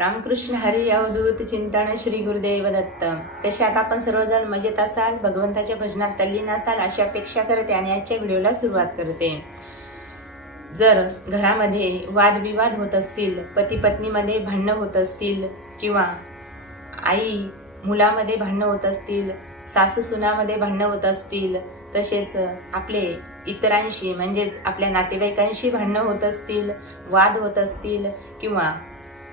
रामकृष्ण हरी अवधूत चिंतन श्री गुरुदेव दत्त. कशात आपण सर्वजण मजेत असाल भगवंताच्या भजनात तल्लीन असाल अशी अपेक्षा करते आणि आजच्या व्हिडिओला सुरुवात करते. जर घरामध्ये वादविवाद होत असतील पती पत्नीमध्ये भांडणं होत असतील किंवा आई मुलामध्ये भांडणं होत असतील सासू सुनामध्ये भांडणं होत असतील तसेच आपले इतरांशी म्हणजेच आपल्या नातेवाईकांशी भांडणं होत असतील वाद होत असतील किंवा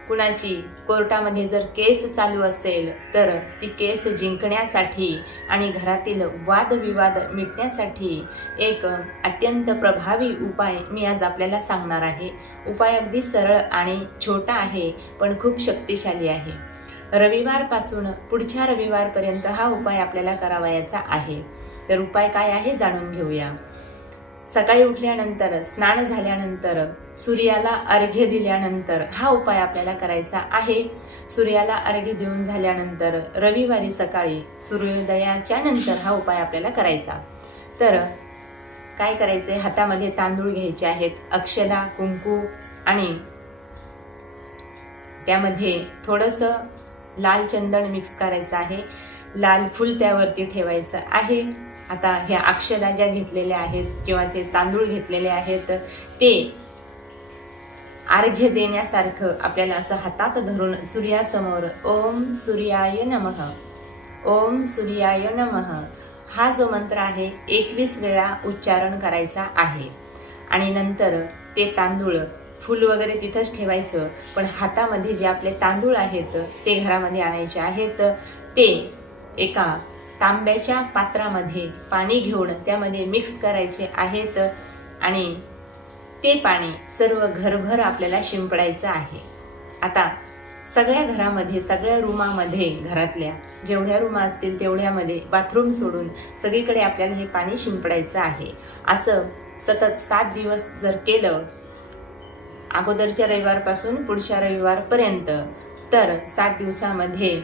कुणाची? कोर्टामध्ये जर केस चालू असेल तर ती केस जिंकण्यासाठी आणि घरातील वादविवाद मिटण्यासाठी एक अत्यंत प्रभावी उपाय मी आज आपल्याला सांगणार आहे. उपाय अगदी सरळ आणि छोटा आहे पण खूप शक्तिशाली आहे. रविवारपासून पुढच्या रविवारपर्यंत हा उपाय आपल्याला करावयाचा आहे. तर उपाय काय आहे जाणून घेऊया. सकाळी उठल्यानंतर स्नान झाल्यानंतर सूर्याला अर्घ्य दिल्यानंतर हा उपाय आपल्याला करायचा आहे. सूर्याला अर्घ्य देऊन झाल्यानंतर रविवारी सकाळी सूर्योदयाच्या नंतर हा उपाय आपल्याला करायचा. तर काय करायचे हातामध्ये तांदूळ घ्यायचे आहेत अक्षदा कुंकू आणि त्यामध्ये थोडंसं लाल चंदन मिक्स करायचं आहे. लाल फुल त्यावरती ठेवायचं आहे. आता ह्या अक्षदा ज्या घेतलेल्या आहेत किंवा ते तांदूळ घेतलेले आहेत ते अर्घ्य देण्यासारखं आपल्याला असं हातात धरून सूर्यासमोर ओम सूर्याय नमः ओम सूर्याय नमः हा जो मंत्र आहे एकवीस वेळा उच्चारण करायचा आहे. आणि नंतर ते तांदूळ फुल वगैरे तिथंच ठेवायचं पण हातामध्ये जे आपले तांदूळ आहेत ते घरामध्ये आणायचे आहेत. ते एका तांब्याच्या पात्रामध्ये पाणी घेऊन त्यामध्ये मिक्स करायचे आहेत आणि ते पाणी सर्व घरभर आपल्याला शिंपडायचं आहे. आता सगळ्या घरामध्ये सगळ्या रूमामध्ये घरातल्या जेवढ्या रूमा असतील तेवढ्यामध्ये बाथरूम सोडून सगळीकडे आपल्याला हे पाणी शिंपडायचं आहे. असं सतत सात दिवस जर केलं अगोदरच्या रविवारपासून पुढच्या रविवारपर्यंत तर सात दिवसामध्ये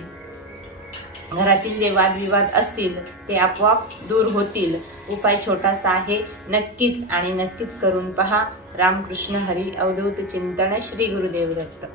घरातील जे वादविवाद असतील ते आपोआप दूर होतील. उपाय छोटासा आहे नक्कीच आणि नक्कीच करून पहा. रामकृष्ण हरी अवधूत चिंतन श्री गुरुदेव दत्त